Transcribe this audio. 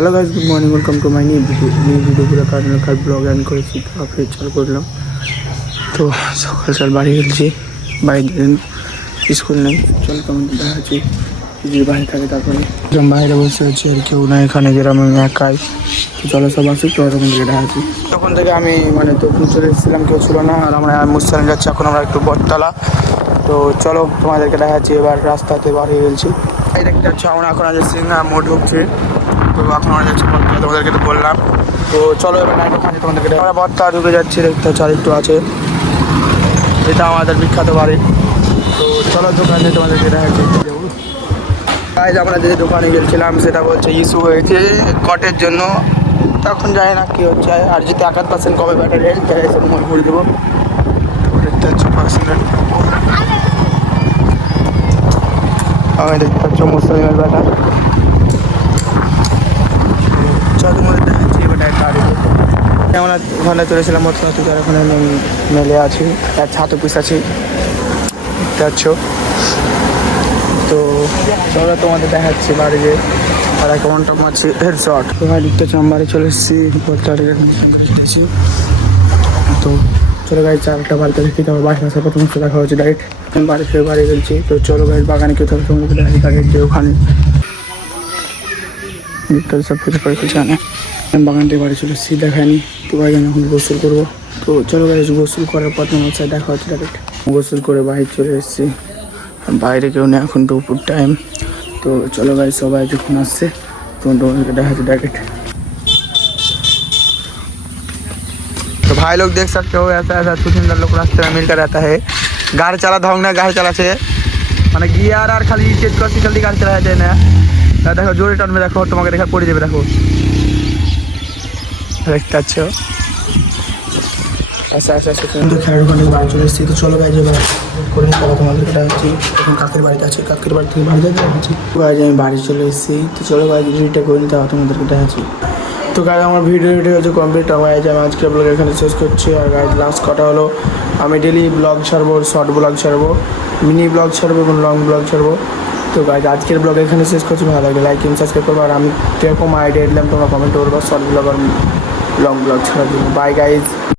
Hello guys, good morning, welcome to my new video পুরো কার blog and করেছি তারপরে চালু করলাম। তো সকাল সকাল বাড়ি গেছি, বাইরে স্কুল নেই, চল কেমন দেখা আছি যদি বাইরে থাকে। তারপরে বাইরে বসে আছি আর কেউ না এখানে, গ্রামে আমি একাই। তো চলো সব আসুক, তো তখন থেকে দেখা আছি। তখন থেকে আমি তখন চলে এসেছিলাম, কেউ ছিল না। আর আমরা মুসলাম যাচ্ছি, এখন আমরা একটু বটতলা। তো চলো তোমাদেরকে দেখাচ্ছি, এবার রাস্তাতে বাড়ি গেছি। এই দেখতে পাচ্ছি আমরা এখন আজ সিংহা মোড় ঢুকছে। তো এখন আমরা যাচ্ছি বটতলা, তোমাদেরকে তো বললাম। তো চলো এবার নাইট ওখানে তোমাদেরকে আমরা বটতলা ঢুকে যাচ্ছি। দেখতে হচ্ছে আর একটু আছে, এটা আমাদের বিখ্যাত বাড়ি। তো চলো দোকানে তোমাদেরকে দেখাচ্ছি। আজ আমরা যে দোকানে গেছিলাম সেটা বলছে ইস্যু হয়েছে কটের জন্য, তখন জানি না কী হচ্ছে। আর যদি 1% কমে ব্যাটারি হেল্প তাহলে এসে মনে করে দেবো। দেখতে হচ্ছে পার্সেন্টেজ, আমি দেখতে পাচ্ছ মুসলিমের ব্যাটা। চলো তোমাদের দেখাচ্ছি এবার গাড়ি। আমরা ওখানে চলেছিলাম বর্তমানে, তো যার ওখানে মেলে আছি, এক ছাত্র পিস আছি, দেখতে পাচ্ছ। তো চলো তোমাদের দেখাচ্ছি বাড়ি যে আর কেমনটা মারছি হেডশট। তো ভাই দেখতে পাচ্ছি আমি বাড়ি চলে এসেছি, চলেছি। তো চলো গাড়ি চারটা বাড়িতে দেখি, তারপর বাসা আসার প্রথম দেখা হচ্ছে ডাইরেক্ট আমি বাড়ি ফিরে বাড়ি গেছি। তো চলো গাড়ির বাগানে কেউ থাকবে তোমাদের দেখাচ্ছি ডাইরেক্ট যে ওখানে সব কিছু করে জানে। আমি বাগান থেকে বাড়ি চলে এসেছি, দেখায়নি। তো ভাই আমি এখন গোসল করবো। তো চলো গাড়ি গোসল করার পর তোমার সাথে দেখা হচ্ছে ডাইরেক্ট। গোসল করে বাইরে চলে এসেছি, বাইরে কেউ নেই, এখন দুপুর টাইম। তো চলো ভাই সবাই যখন আসছে তখন তোমাদেরকে দেখা যাচ্ছে डायरेक्ट। तो भाई लोग देख सकते हो ऐसा ऐसा सुंदर लोग रास्ते में मिलकर रहता है। गाड़ी चला ढंग ना गाड़ी चला মানে গিয়ার আর খালি চেক করছি, জলদি গাড়ি চালা যায় না। দেখো জোরে টানবে, দেখো তোমাকে দেখা পড়ে যাবে। দেখো দেখতে পাচ্ছ আচ্ছা আচ্ছা আচ্ছা। কিন্তু খেলার ওখানে বাড়ি চলে এসেছি। তো চলো ভাই যে করে তারপর তোমাদেরকে দেখাচ্ছি। এখন কাকের বাড়িতে আছি, কাকের বাড়ি থেকে বাড়ি যেতে দেখাচ্ছি। ভাই আমি বাড়ি চলে এসেছি। তো চলো ভাই ভিডিওটা করে নিতে হবে, তোমাদেরকে দেখাচ্ছি। তো গাইজ আমার ভিডিও হচ্ছে কমপ্লিট। আমি আজকের ব্লগ এখানে শেষ করছি। আর গাইজ লাস্ট কথা হলো, আমি ডেলি ব্লগ ছাড়বো, শর্ট ব্লগ ছাড়বো, মিনি ব্লগ ছাড়বো এবং লং ব্লগ ছাড়বো। তো গাইজ আজকের ব্লগ এখানে শেষ করছি। ভালো লাগলে লাইক এবং সাবস্ক্রাইব করবো। আর আমি কীরকম আইডিয়া দিলাম তোমরা কমেন্ট করবো শর্ট ব্লগ আর লং ব্লগ ছাড়ার জন্য। By guys.